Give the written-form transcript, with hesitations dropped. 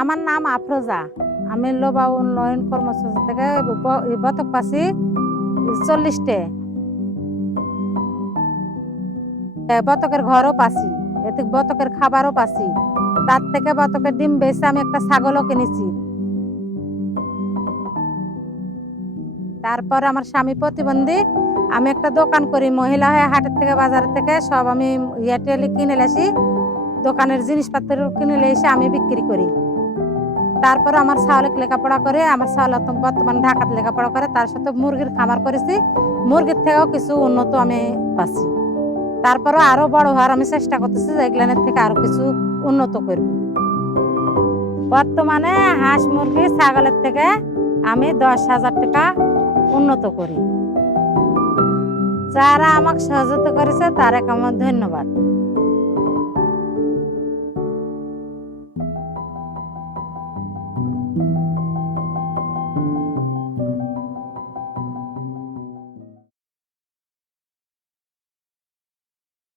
আমার নাম আফরোজা। আমি লোবা উন্নয়ন কর্মসূচি থেকে বতক পাচ্ছি 40টে। বতকের ঘরও পাচ্ছি, এতে বতকের খাবারও পাচ্ছি। তার থেকে বতকের ডিম বেচে আমি একটা ছাগলও কিনেছি। তারপর আমার স্বামী প্রতিবন্ধী, আমি একটা দোকান করি। মহিলা হয়ে হাটের থেকে বাজার থেকে সব আমি এয়ারটেল কিনে আসি, দোকানের জিনিসপত্র কিনে এসে আমি বিক্রি করি। তারপর আমার ছাগলের লেখাপড়া করে, আমার ছাগল বর্তমানে ঢাকাতে লেখাপড়া করে। তার সাথে মুরগির খামার করেছি, মুরগির থেকেও কিছু উন্নত আমি পাচ্ছি। তারপরও আরো বড় হওয়ার আমি চেষ্টা করতেছি, যে এগুলানের থেকে আরো কিছু উন্নত করব। বর্তমানে হাঁস মুরগি ছাগলের থেকে আমি 10,000 টাকা উন্নত করি। যারা আমাকে সহযোগিতা করেছে তাদেরকে আমার ধন্যবাদ।